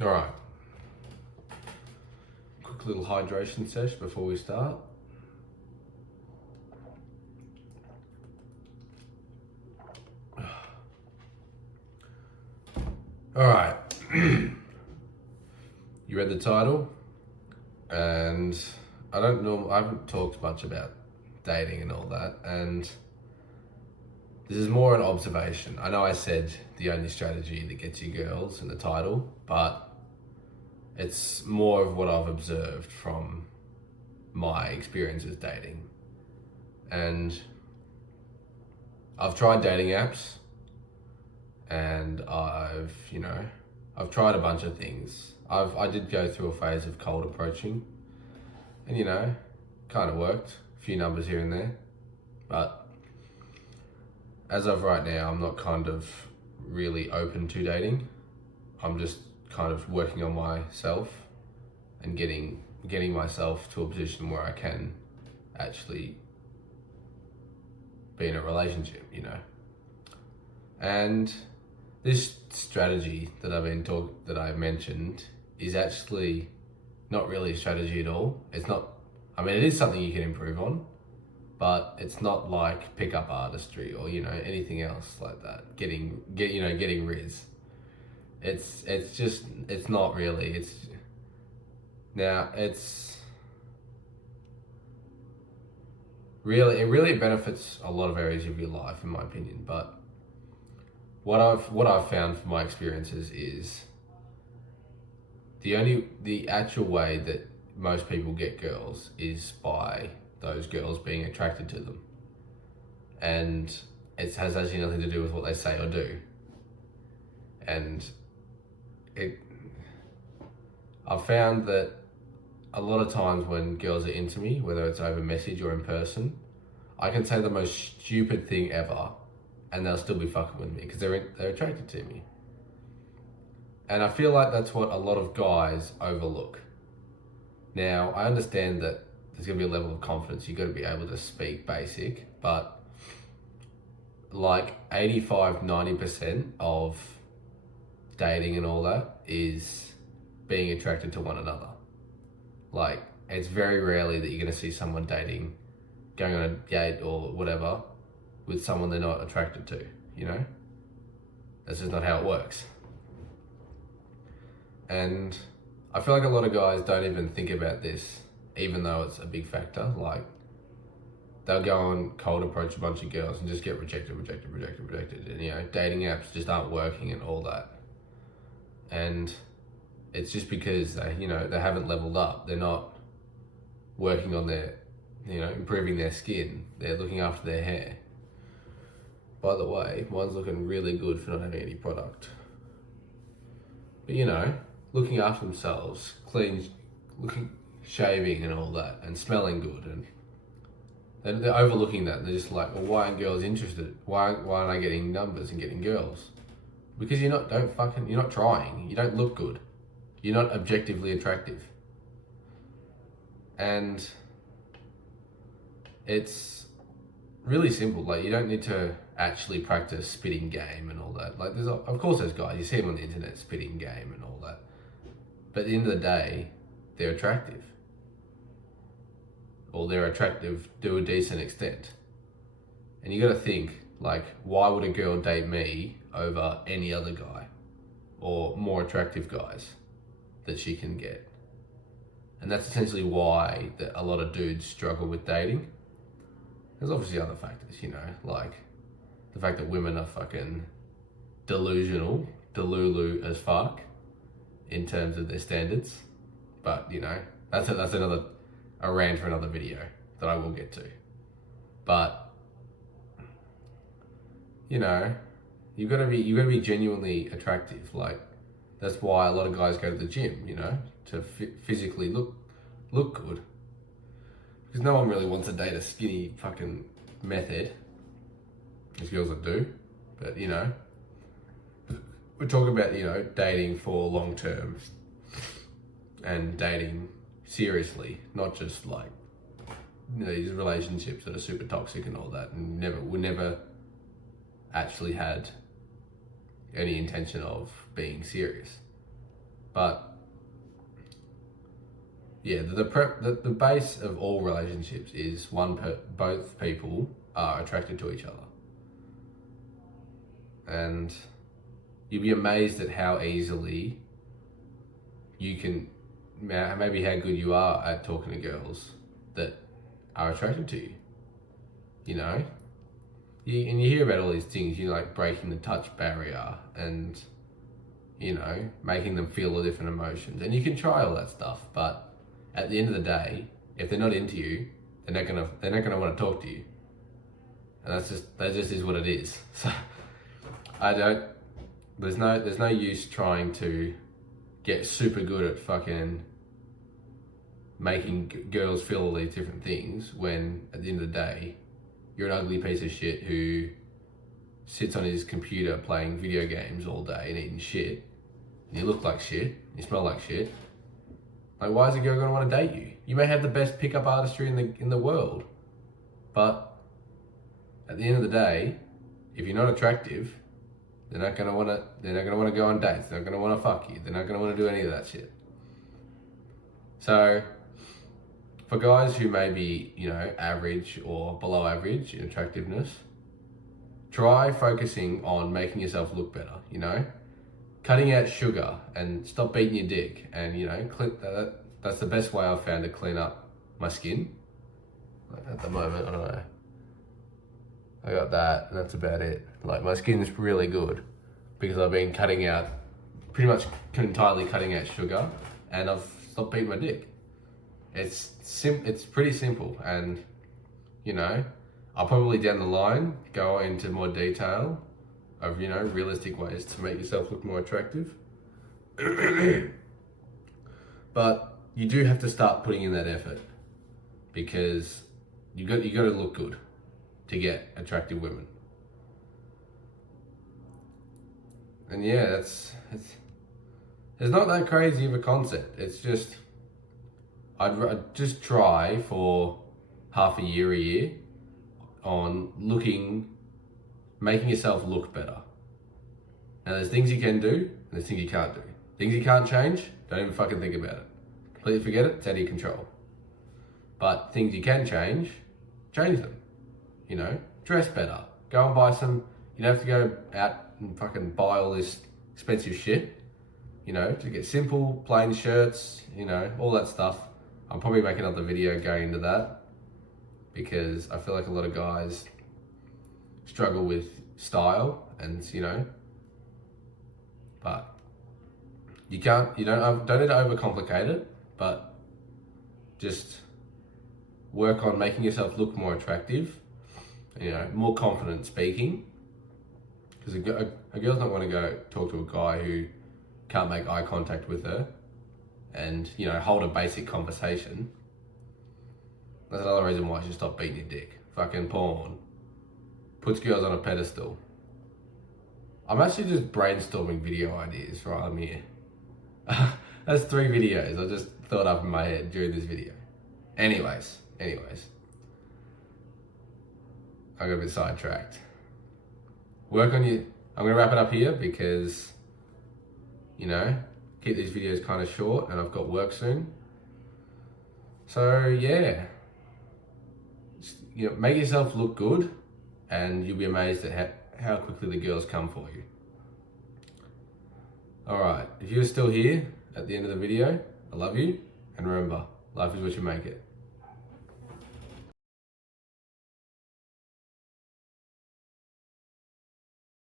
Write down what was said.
All right. Quick little hydration sesh before we start. All right. You read the title, and I haven't talked much about dating and all that, and this is more an observation. I know I said the only strategy that gets you girls in the title, but it's more of what I've observed from my experiences dating. And I've tried dating apps, and I've tried a bunch of things. I did go through a phase of cold approaching, and kind of worked. A few numbers here and there, but as of right now, I'm not kind of really open to dating. I'm just kind of working on myself and getting myself to a position where I can actually be in a relationship, And this strategy that I've mentioned is actually not really a strategy at all. It's not. I mean, it is something you can improve on, but it's not like pickup artistry or anything else like that. Getting riz. It's not really. It really benefits a lot of areas of your life, in my opinion. But what I've found from my experiences is the actual way that most people get girls is by those girls being attracted to them, and it has actually nothing to do with what they say or do. And I've found that a lot of times when girls are into me, whether it's over message or in person, I can say the most stupid thing ever, and they'll still be fucking with me because they're attracted to me. And I feel like that's what a lot of guys overlook. Now, I understand that there's going to be a level of confidence. You've got to be able to speak basic, but like 85-90% of dating and all that is being attracted to one another. Like, it's very rarely that you're going to see someone dating, going on a date or whatever, with someone they're not attracted to, That's just not how it works. And I feel like a lot of guys don't even think about this, even though it's a big factor. Like, they'll go on cold approach a bunch of girls and just get rejected. And, dating apps just aren't working and all that. And it's just because they haven't leveled up. They're not working on their, improving their skin. They're looking after their hair. By the way, mine's looking really good for not having any product. But looking after themselves, shaving and all that, and smelling good, and they're overlooking that. And they're just like, well, why aren't girls interested? Why aren't I getting numbers and getting girls? Because you're not trying. You don't look good. You're not objectively attractive. And it's really simple. Like, you don't need to actually practice spitting game and all that. Like, of course there's guys, you see them on the internet spitting game and all that. But at the end of the day, they're attractive. Or they're attractive to a decent extent. And you got to think, like, why would a girl date me over any other guy or more attractive guys that she can get? And that's essentially why a lot of dudes struggle with dating. There's obviously other factors, like the fact that women are fucking delulu as fuck in terms of their standards. But that's a rant for another video that I will get to. But you've got to be genuinely attractive. Like, that's why a lot of guys go to the gym, to physically look good. Because no one really wants to date a skinny fucking method. There's girls that do, but we're talking about dating for long term and dating seriously, not just like these relationships that are super toxic and all that, and we never actually had any intention of being serious. But yeah, the base of all relationships is both people are attracted to each other. And you'd be amazed at how easily you can, maybe how good you are at talking to girls that are attracted to you. You know? And you hear about all these things, like breaking the touch barrier and, making them feel the different emotions. And you can try all that stuff, but at the end of the day, if they're not into you, they're not gonna want to talk to you. And that just is what it is. So there's no use trying to get super good at fucking making girls feel all these different things when at the end of the day, you're an ugly piece of shit who sits on his computer playing video games all day and eating shit. And you look like shit. You smell like shit. Like, why is a girl gonna want to date you? You may have the best pickup artistry in the world, but at the end of the day, if you're not attractive, they're not gonna want to go on dates. They're not gonna want to fuck you. They're not gonna want to do any of that shit. So, for guys who may be, average or below average in attractiveness, try focusing on making yourself look better, Cutting out sugar and stop beating your dick and, that's the best way I've found to clean up my skin. Like at the moment, I don't know. I got that and that's about it. Like my skin's really good because I've been pretty much entirely cutting out sugar and I've stopped beating my dick. It's pretty simple and, I'll probably down the line go into more detail of, realistic ways to make yourself look more attractive. But you do have to start putting in that effort because you got to look good to get attractive women. And yeah, it's not that crazy of a concept. It's just I'd just try for half a year on making yourself look better. Now there's things you can do, and there's things you can't do. Things you can't change, don't even fucking think about it. Completely forget it, it's out of your control. But things you can change them. Dress better. Go and buy some, you don't have to go out and fucking buy all this expensive shit. To get simple, plain shirts, all that stuff. I'll probably make another video going into that because I feel like a lot of guys struggle with style and, but you don't need to overcomplicate it, but just work on making yourself look more attractive, more confident speaking. Because a girl's not going to go talk to a guy who can't make eye contact with her and, hold a basic conversation. That's another reason why you should stop beating your dick. Fucking porn puts girls on a pedestal. I'm actually just brainstorming video ideas while I'm here. That's 3 videos I just thought up in my head during this video. Anyways. I got a bit sidetracked. I'm gonna wrap it up here because, keep these videos kind of short and I've got work soon. So yeah, make yourself look good and you'll be amazed at how quickly the girls come for you. Alright, if you're still here at the end of the video, I love you, and remember, life is what you make it.